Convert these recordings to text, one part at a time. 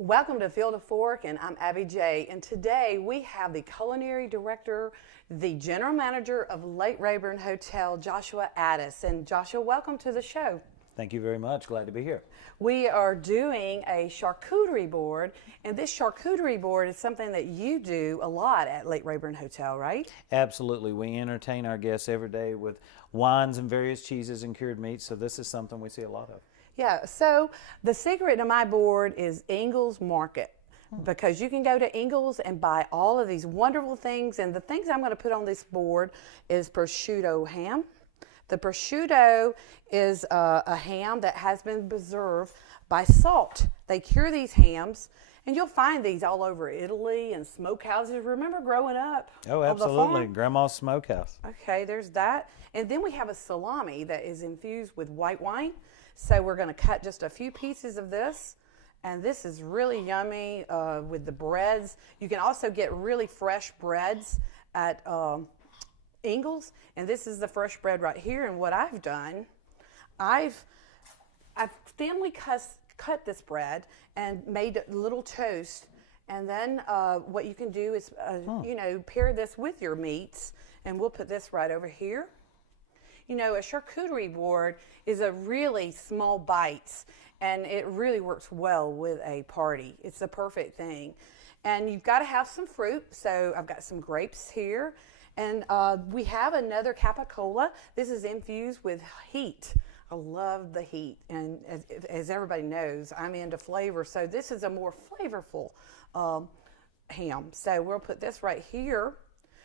Welcome to Field of Fork, and I'm Abby J. And today we have the culinary director, the general manager of Lake Rabun Hotel, Joshua Addis. And Joshua, welcome to the show. Thank you very much. Glad to be here. We are doing a charcuterie board, and this charcuterie board is something that you do a lot at Lake Rabun Hotel, right? Absolutely. We entertain our guests every day with wines and various cheeses and cured meats, so this is something we see a lot of. Yeah, so the secret to my board is Ingles Market, because you can go to Ingles and buy all of these wonderful things. And the things I'm going to put on this board is prosciutto ham. The prosciutto is a ham that has been preserved by salt. They cure these hams, and you'll find these all over Italy and smokehouses. Remember growing up? Oh, absolutely. Grandma's Smokehouse. Okay, there's that. And then we have a salami that is infused with white wine. So we're going to cut just a few pieces of this, and this is really yummy with the breads. You can also get really fresh breads at Ingles, and this is the fresh bread right here. And what I've done, I've thinly cut this bread and made a little toast, and then what you can do is pair this with your meats, and we'll put this right over here. You know, a charcuterie board is a really small bites, and it really works well with a party. It's the perfect thing. And you've got to have some fruit, so I've got some grapes here. And we have another capicola. This is infused with heat. I love the heat, and as everybody knows, I'm into flavor, so this is a more flavorful ham. So we'll put this right here.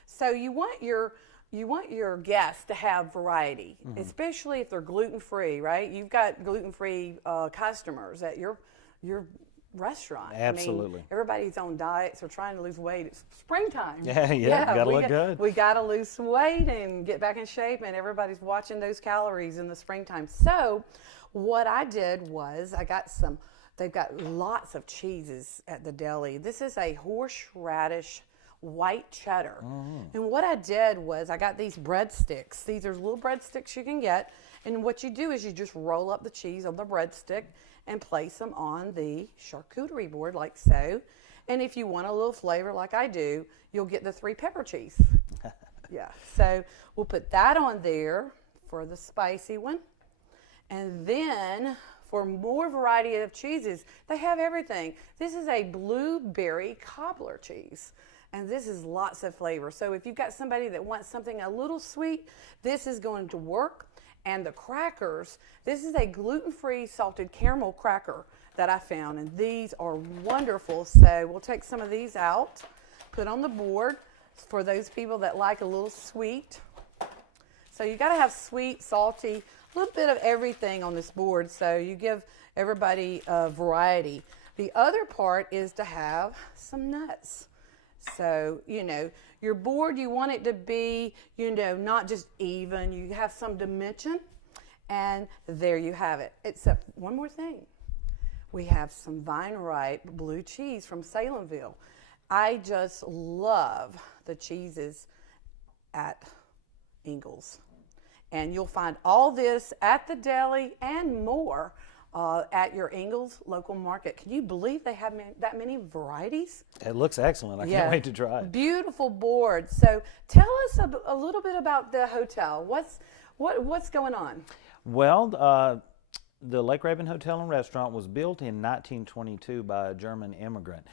So you want your guests to have variety, especially if they're gluten-free, right? You've got gluten-free customers at your restaurant. Absolutely. I mean, everybody's on diets or trying to lose weight. It's springtime. Yeah, gotta look good. We got to lose some weight and get back in shape, and everybody's watching those calories in the springtime. So what I did was they've got lots of cheeses at the deli. This is a horseradish white cheddar. And what I did was I got these breadsticks. These are little breadsticks you can get. And what you do is you just roll up the cheese on the breadstick and place them on the charcuterie board like so. And if you want a little flavor like I do, you'll get the 3 pepper cheese. Yeah, so we'll put that on there for the spicy one. And then for more variety of cheeses, they have everything. This is a blueberry cobbler cheese. And this is lots of flavor. So if you've got somebody that wants something a little sweet, this is going to work. And the crackers, this is a gluten-free salted caramel cracker that I found. And these are wonderful. So we'll take some of these out, put on the board for those people that like a little sweet. So you got to have sweet, salty, a little bit of everything on this board. So you give everybody a variety. The other part is to have some nuts. So, your board, you want it to be, not just even. You have some dimension, and there you have it. Except one more thing. We have some vine-ripe blue cheese from Salemville. I just love the cheeses at Ingles. And you'll find all this at the deli and more at your Ingles local market. Can you believe they have that many varieties? It looks excellent. I can't wait to try it. Beautiful board. So tell us a little bit about the hotel. What's going on? Well, the Lake Rabun Hotel and Restaurant was built in 1922 by a German immigrant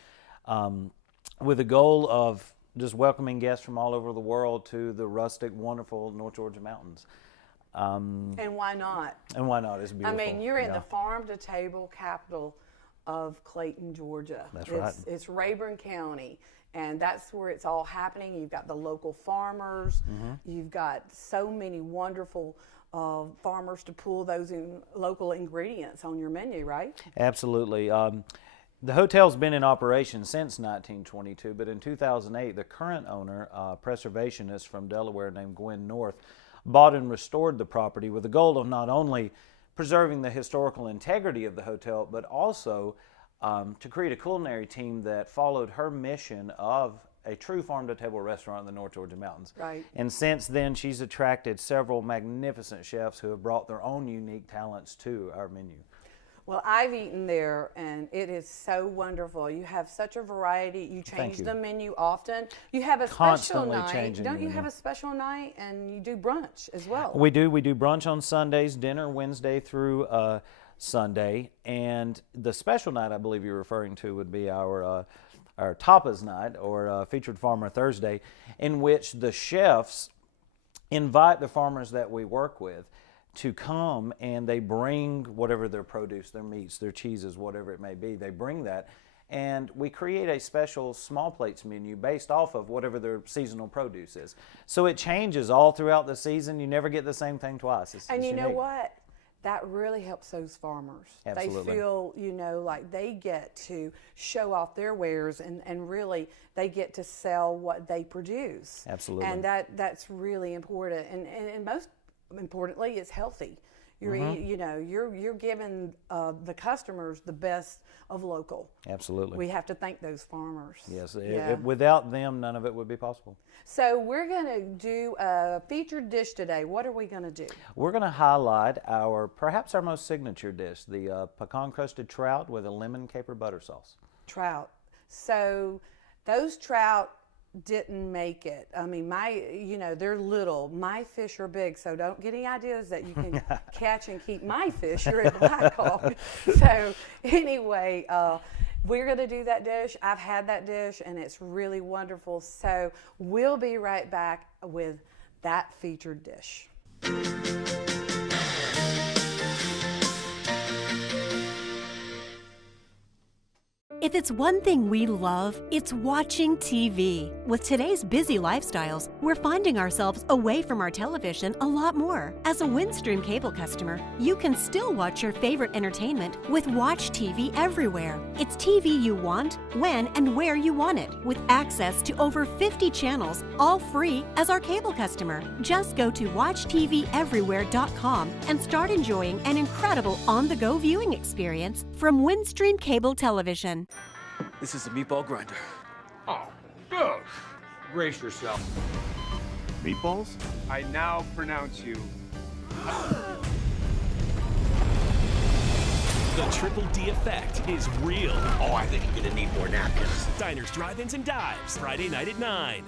with the goal of just welcoming guests from all over the world to the rustic, wonderful North Georgia mountains. And why not? And why not? It's beautiful. I mean, you're in the farm-to-table capital of Clayton, Georgia. That's right. It's Rabun County, and that's where it's all happening. You've got the local farmers. You've got so many wonderful farmers to pull those local ingredients on your menu, right? Absolutely. The hotel's been in operation since 1922, but in 2008, the current owner, a preservationist from Delaware named Gwen North, bought and restored the property with the goal of not only preserving the historical integrity of the hotel, but also to create a culinary team that followed her mission of a true farm-to-table restaurant in the North Georgia mountains. Right. And since then, she's attracted several magnificent chefs who have brought their own unique talents to our menu. Well, I've eaten there, and it is so wonderful. You have such a variety. You change you. the menu often. You have a Constantly special night. changing Don't the you menu. have a special night, and you do brunch as well? We do. We do brunch on Sundays, dinner Wednesday through Sunday, and the special night I believe you're referring to would be our tapas night, or featured farmer Thursday, in which the chefs invite the farmers that we work with to come, and they bring whatever their produce, their meats, their cheeses, whatever it may be. They bring that, and we create a special small plates menu based off of whatever their seasonal produce is. So it changes all throughout the season. You never get the same thing twice. And it's you know unique. what? That really helps those farmers. Absolutely. They feel, like they get to show off their wares, and really they get to sell what they produce. Absolutely. And that's really important. And most importantly, it's healthy. You're you're giving the customers the best of local. Absolutely. We have to thank those farmers. Yes. Yeah. Without them, none of it would be possible. So we're going to do a featured dish today. What are we going to do? We're going to highlight perhaps our most signature dish, the pecan crusted trout with a lemon caper butter sauce. Trout. So those trout didn't make it. I mean, they're little. My fish are big, so don't get any ideas that you can catch and keep my fish. You're at Black Hawk. So anyway, we're going to do that dish. I've had that dish, and it's really wonderful. So we'll be right back with that featured dish. If it's one thing we love, it's watching TV. With today's busy lifestyles, we're finding ourselves away from our television a lot more. As a Windstream cable customer, you can still watch your favorite entertainment with Watch TV everywhere. It's TV you want, when and where you want it, with access to over 50 channels, all free as our cable customer. Just go to watchTVEverywhere.com and start enjoying an incredible on-the-go viewing experience from Windstream Cable Television. This is a meatball grinder. Oh, dude. Brace yourself. Meatballs? I now pronounce you. The Triple D effect is real. Oh, I think you're gonna need more napkins. Diners, drive-ins, and dives, Friday night at 9.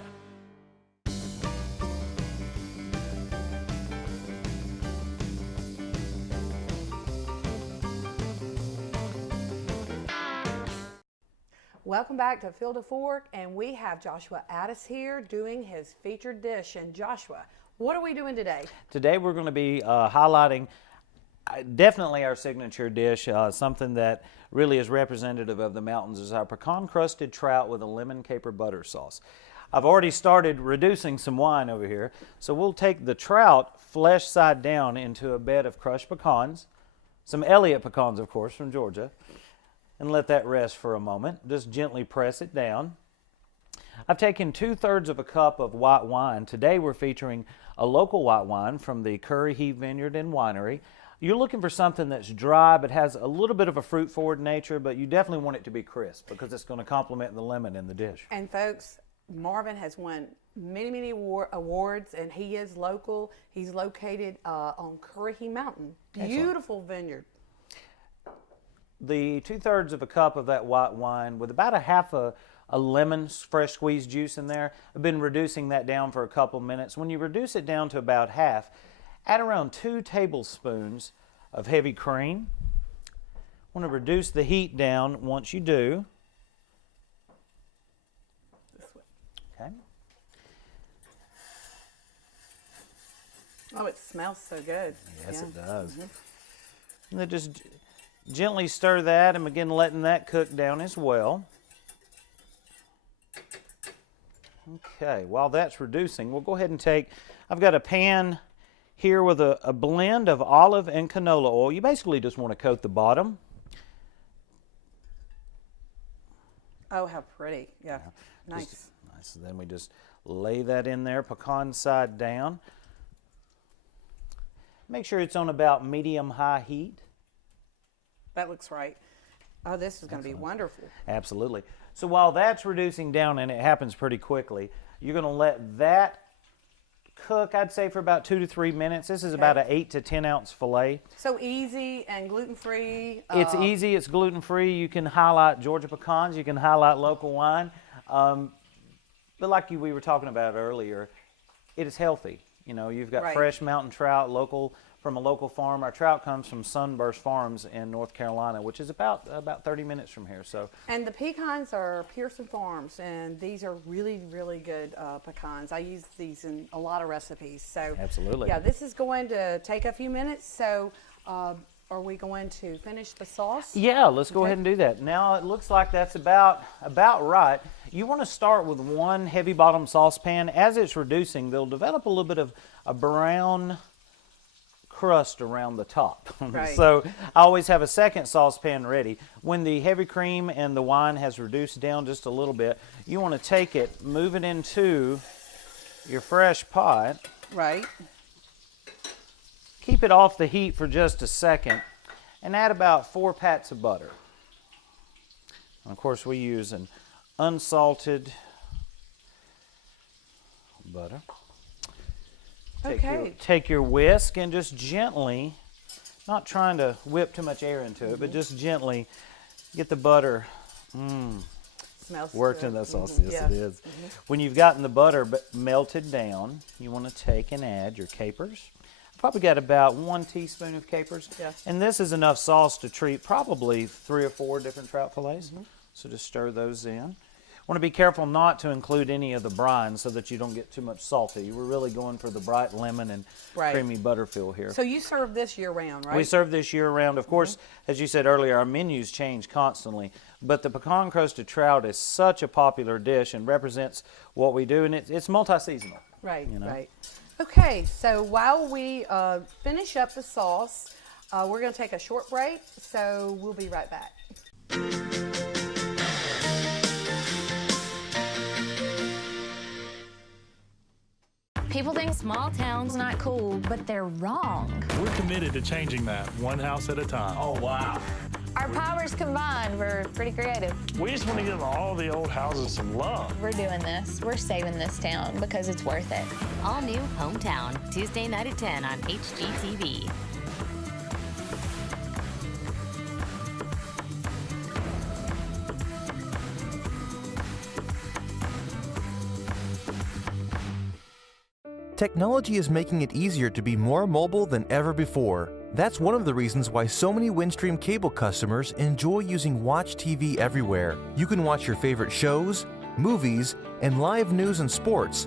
Welcome back to Field of Fork, and we have Joshua Addis here doing his featured dish. And Joshua, what are we doing today? Today we're going to be highlighting definitely our signature dish, something that really is representative of the mountains, is our pecan crusted trout with a lemon caper butter sauce. I've already started reducing some wine over here, so we'll take the trout flesh side down into a bed of crushed pecans, some Elliott pecans, of course, from Georgia, and let that rest for a moment. Just gently press it down. I've taken 2/3 of a cup of white wine. Today we're featuring a local white wine from the Curry Heat Vineyard and Winery. You're looking for something that's dry but has a little bit of a fruit-forward nature, but you definitely want it to be crisp because it's going to complement the lemon in the dish. And folks, Marvin has won many awards, and he is local. He's located on Curry Heat Mountain. Beautiful vineyard. The 2/3 of a cup of that white wine with about a half a lemon fresh squeezed juice in there. I've been reducing that down for a couple minutes. When you reduce it down to about half, add around 2 tablespoons of heavy cream. I want to reduce the heat down once you do. Okay. Oh, it smells so good. Yes, Yeah. it does. And then just gently stir that and begin letting that cook down as well. Okay, while that's reducing, we'll go ahead and I've got a pan here with a blend of olive and canola oil. You basically just want to coat the bottom. Oh, how pretty. Yeah, nice. Nice. Then we just lay that in there, pecan side down. Make sure it's on about medium-high heat. That looks right. Oh, this is going to be wonderful. Absolutely. So while that's reducing down, and it happens pretty quickly, you're going to let that cook, I'd say, for about 2 to 3 minutes. This is about an 8 to 10 ounce filet. So easy and gluten-free. It's easy, it's gluten-free. You can highlight Georgia pecans, you can highlight local wine. But like we were talking about earlier, it is healthy. You know, you've got fresh mountain trout, from a local farm. Our trout comes from Sunburst Farms in North Carolina, which is about 30 minutes from here. So. And the pecans are Pearson Farms, and these are really, really good pecans. I use these in a lot of recipes. So. Absolutely. Yeah, this is going to take a few minutes. So. Are we going to finish the sauce? Yeah, let's go ahead and do that. Now it looks like that's about right. You want to start with one heavy bottom saucepan. As it's reducing, they'll develop a little bit of a brown crust around the top. Right. So I always have a second saucepan ready. When the heavy cream and the wine has reduced down just a little bit, you want to take it, move it into your fresh pot. Right. Keep it off the heat for just a second and add about 4 pats of butter. And of course, we use an unsalted butter. Take your whisk and just gently, not trying to whip too much air into it, but just gently get the butter Smells worked good. in that sauce. Yes, it is. When you've gotten the butter melted down, you want to take and add your capers. Probably got about 1 teaspoon of capers. Yes. And this is enough sauce to treat probably 3 or 4 different trout fillets. So just stir those in. Want to be careful not to include any of the brine so that you don't get too much salty. We're really going for the bright lemon and creamy butter feel here. So you serve this year-round, right? We serve this year-round. Of course, as you said earlier, our menus change constantly. But the pecan crusted trout is such a popular dish and represents what we do, and it's multi-seasonal. Right, you know? right. Okay, so while we finish up the sauce, we're going to take a short break, so we'll be right back. People think small town's not cool, but they're wrong. We're committed to changing that one house at a time. Oh, wow. Our powers combined, we're pretty creative. We just want to give all the old houses some love. We're doing this. We're saving this town because it's worth it. All new Hometown, Tuesday night at 10 on HGTV. Technology is making it easier to be more mobile than ever before. That's one of the reasons why so many Windstream cable customers enjoy using Watch TV everywhere. You can watch your favorite shows, movies, and live news and sports.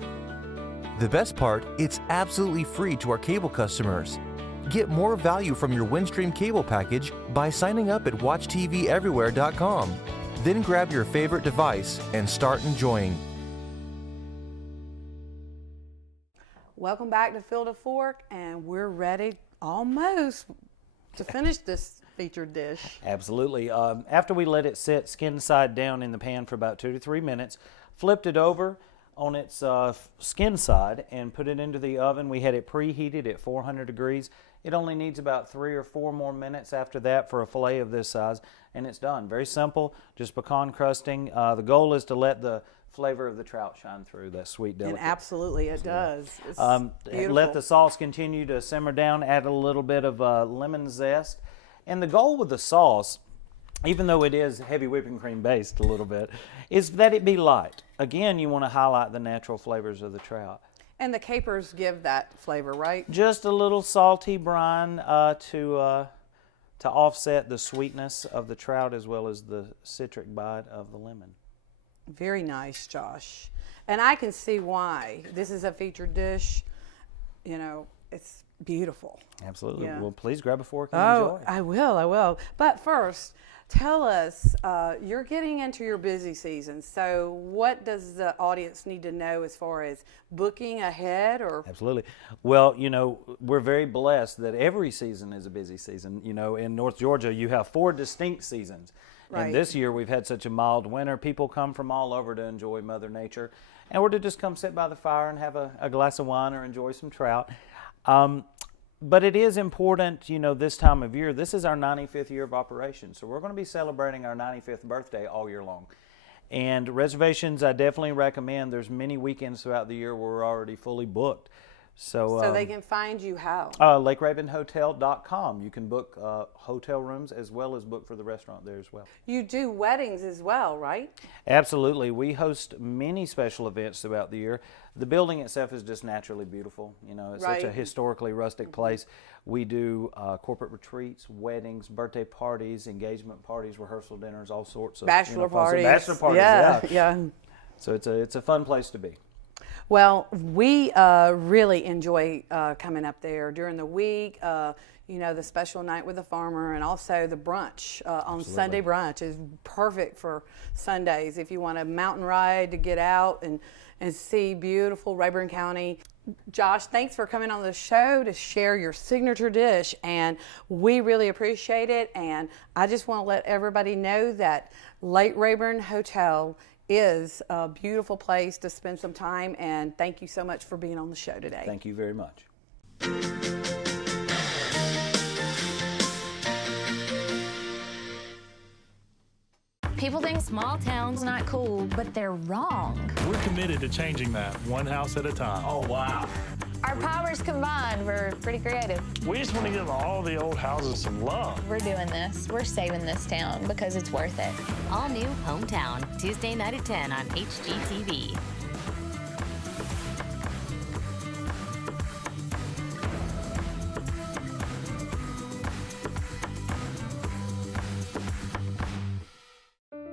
The best part, it's absolutely free to our cable customers. Get more value from your Windstream cable package by signing up at WatchTVEverywhere.com. Then grab your favorite device and start enjoying. Welcome back to Field of Fork, and we're ready almost to finish this featured dish. Absolutely. After we let it sit skin side down in the pan for about 2 to 3 minutes, flipped it over on its skin side and put it into the oven. We had it preheated at 400 degrees. It only needs about 3 or 4 more minutes after that for a fillet of this size, and it's done. Very simple, just pecan crusting. The goal is to let the flavor of the trout shine through, that sweet, delicate. And absolutely, it does. It's let the sauce continue to simmer down, add a little bit of lemon zest. And the goal with the sauce, even though it is heavy whipping cream based a little bit, is that it be light. Again, you want to highlight the natural flavors of the trout. And the capers give that flavor, right? Just a little salty brine to offset the sweetness of the trout as well as the citric bite of the lemon. Very nice, Josh. And I can see why. This is a featured dish. You know, it's beautiful. Absolutely. Yeah. Well, please grab a fork and enjoy. I will. But first, tell us, you're getting into your busy season. So what does the audience need to know as far as booking ahead? Or Absolutely. Well, you know, we're very blessed that every season is a busy season. You know, in North Georgia, you have 4 distinct seasons. Right. And this year we've had such a mild winter. People come from all over to enjoy Mother Nature. And we're to just come sit by the fire and have a glass of wine or enjoy some trout. But it is important, you know, this time of year. This is our 95th year of operation. So we're going to be celebrating our 95th birthday all year long. And reservations, I definitely recommend. There's many weekends throughout the year where we're already fully booked. So they can find you how? LakeRavenHotel.com. You can book hotel rooms as well as book for the restaurant there as well. You do weddings as well, right? Absolutely. We host many special events throughout the year. The building itself is just naturally beautiful. You know, it's such a historically rustic place. We do corporate retreats, weddings, birthday parties, engagement parties, rehearsal dinners, all sorts of bachelor parties. Bachelor parties, yeah. So it's a fun place to be. Well, we really enjoy coming up there during the week. The special night with the farmer, and also the brunch on Sunday brunch is perfect for Sundays if you want a mountain ride to get out and see beautiful Rabun County. Josh, thanks for coming on the show to share your signature dish, and we really appreciate it. And I just want to let everybody know that Lake Rabun Hotel is a beautiful place to spend some time, and thank you so much for being on the show today. Thank you very much. People think small town's not cool, but they're wrong. We're committed to changing that one house at a time. Oh, wow. Our powers combined, we're pretty creative. We just want to give all the old houses some love. We're doing this. We're saving this town because it's worth it. All new Hometown, Tuesday night at 10 on HGTV.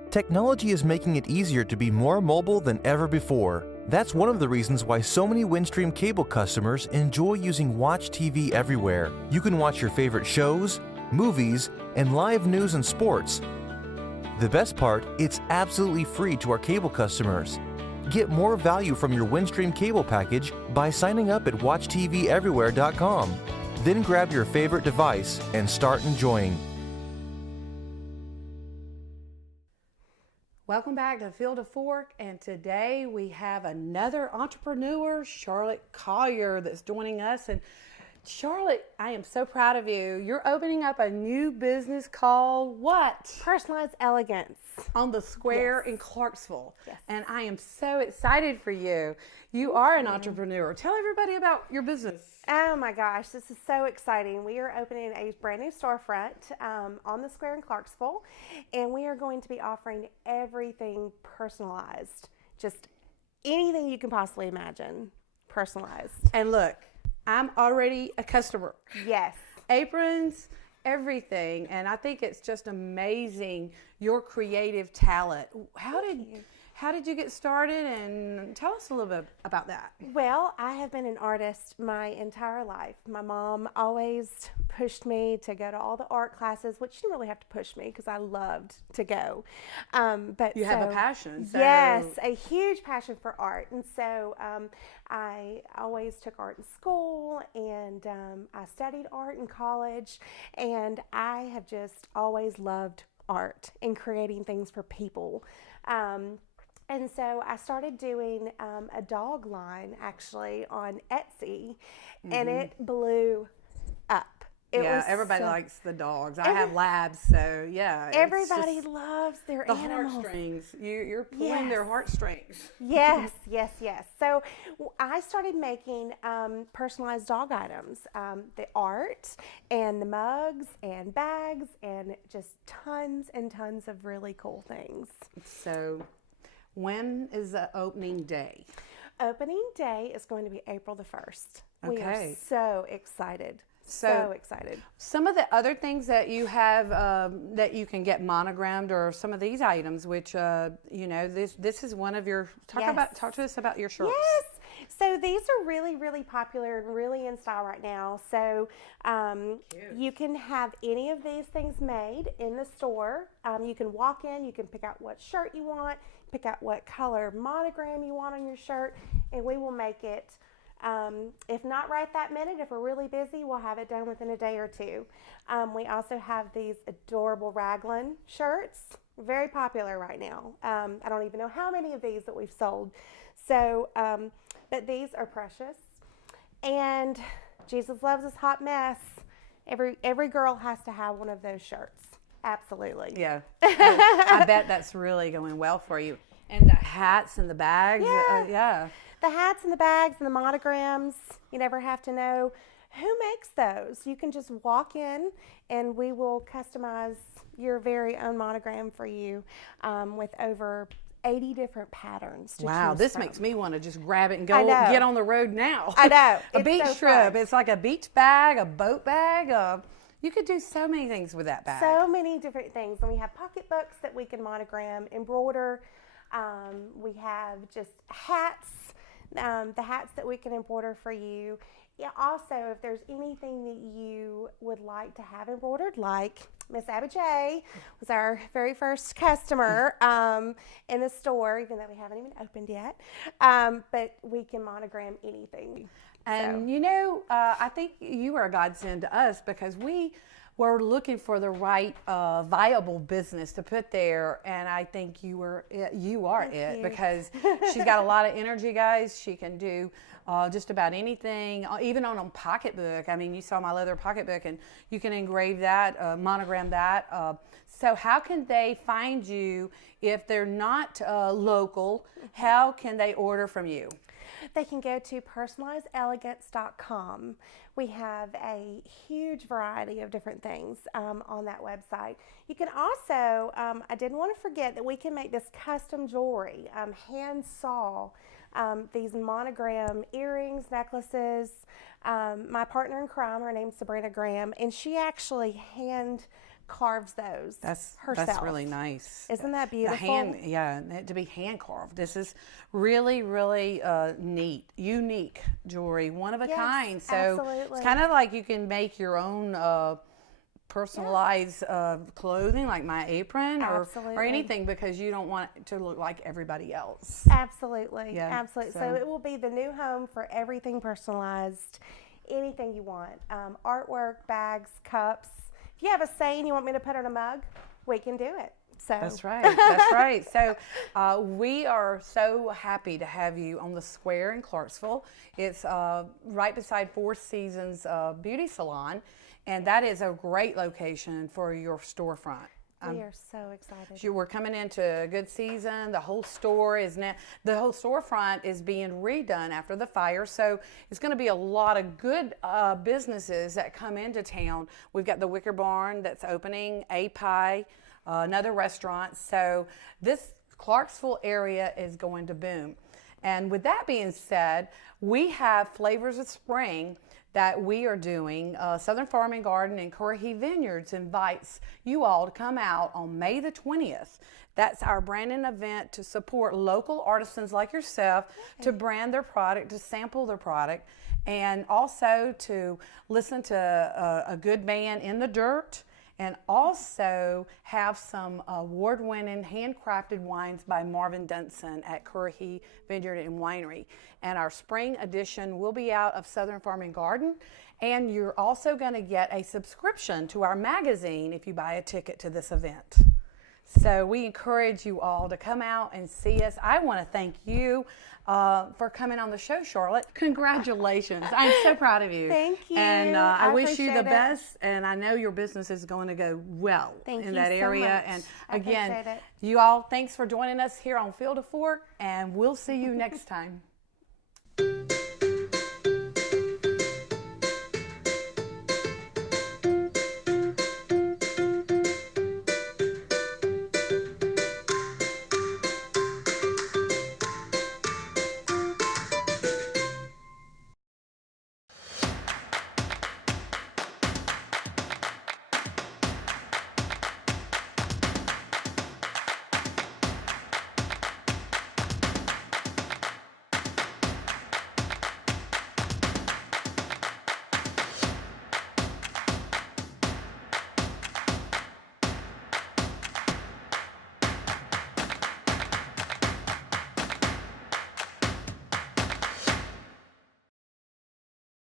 Technology is making it easier to be more mobile than ever before. That's one of the reasons why so many Windstream cable customers enjoy using Watch TV everywhere. You can watch your favorite shows, movies, and live news and sports. The best part, it's absolutely free to our cable customers. Get more value from your Windstream cable package by signing up at WatchTVEverywhere.com. Then grab your favorite device and start enjoying. Welcome back to Field of Fork, and today we have another entrepreneur, Charlotte Collier, that's joining us. And Charlotte, I am so proud of you. You're opening up a new business called what? Personalized Elegance. On the square in Clarksville. Yes. And I am so excited for you. You are an entrepreneur. Tell everybody about your business. Oh my gosh, this is so exciting. We are opening a brand new storefront on the square in Clarksville, and we are going to be offering everything personalized. Just anything you can possibly imagine, personalized. And look, I'm already a customer. Yes. Aprons, everything. And I think it's just amazing, your creative talent. How did you get started, and tell us a little bit about that? Well, I have been an artist my entire life. My mom always pushed me to go to all the art classes, which she didn't really have to push me because I loved to go. But you have a passion. So. Yes, a huge passion for art. And so I always took art in school, and I studied art in college, and I have just always loved art and creating things for people. And so I started doing a dog line actually on Etsy, and it blew up. Everybody likes the dogs. I have labs, so yeah. Everybody loves their animals. Heartstrings. You're pulling their heartstrings. Yes, yes, yes. So I started making personalized dog items, the art and the mugs and bags and just tons and tons of really cool things. So when is the opening day? Opening day is going to be April the 1st. Okay. We are so excited. So excited. Some of the other things that you have that you can get monogrammed are some of these items, which this is one of your talk to us about your shirts. Yes. So these are really, really popular and really in style right now. So you can have any of these things made in the store. You can walk in, you can pick out what shirt you want, pick out what color monogram you want on your shirt, and we will make it. If not right that minute, if we're really busy, we'll have it done within a day or two. We also have these adorable raglan shirts, very popular right now. I don't even know how many of these that we've sold. So, but these are precious. And Jesus loves his hot mess. Every girl has to have one of those shirts. Absolutely. Yeah. I bet that's really going well for you. And the hats and the bags. Yeah. The hats and the bags and the monograms, you never have to know who makes those. You can just walk in and we will customize your very own monogram for you with over 80 different patterns to wow, choose this from. makes me want to just grab it and go get on the road now. I know. A It's beach so trip. fun. It's like a beach bag, a boat bag. You could do so many things with that bag. So many different things. And we have pocketbooks that we can monogram, embroider. We have just hats, the hats that we can embroider for you. Yeah, also, if there's anything that you would like to have embroidered, like Miss Abby J was our very first customer in the store, even though we haven't even opened yet. But we can monogram anything. And you know, I think you are a godsend to us because we were looking for the right viable business to put there, and I think you are it because she's got a lot of energy, guys. She can do just about anything, even on a pocketbook. I mean, you saw my leather pocketbook, and you can engrave that, monogram that. So how can they find you if they're not local? How can they order from you? They can go to personalizedelegance.com. We have a huge variety of different things on that website. You can also, I didn't want to forget that we can make this custom jewelry, hand saw, these monogram earrings, necklaces. My partner in crime, her name's Sabrina Graham, and she actually hand carves those herself. That's really nice. Isn't that beautiful? To be hand carved. This is really, really neat, unique jewelry, one of a kind. So absolutely. it's kind of like you can make your own personalized clothing, like my apron or anything, because you don't want it to look like everybody else. Absolutely, absolutely. So So it will be the new home for everything personalized, anything you want. Artwork, bags, cups. If you have a saying you want me to put on a mug, we can do it. So that's right. That's right. So we are so happy to have you on the square in Clarksville. It's right beside Four Seasons Beauty Salon, and that is a great location for your storefront. We are so excited. We're coming into a good season. The whole store is now, the whole storefront is being redone after the fire. So it's going to be a lot of good businesses that come into town. We've got the Wicker Barn that's opening, A Pie, another restaurant. So this Clarksville area is going to boom. And with that being said, we have Flavors of Spring that we are doing. Southern Farm and Garden and Currahee Vineyards invites you all to come out on May the 20th. That's our branding event to support local artisans like yourself, to brand their product, to sample their product, and also to listen to a good band in the dirt, and also have some award-winning handcrafted wines by Marvin Dunson at Currahee Vineyard and Winery. And our spring edition will be out of Southern Farm and Garden. And you're also going to get a subscription to our magazine if you buy a ticket to this event. So we encourage you all to come out and see us. I want to thank you for coming on the show, Charlotte. Congratulations. I'm so proud of you. Thank you. And I wish you the appreciate it. best. And I know your business is going to go well in that so area. much. And I again, appreciate it. you all, thanks for joining us here on Field of Fork. And we'll see you next time.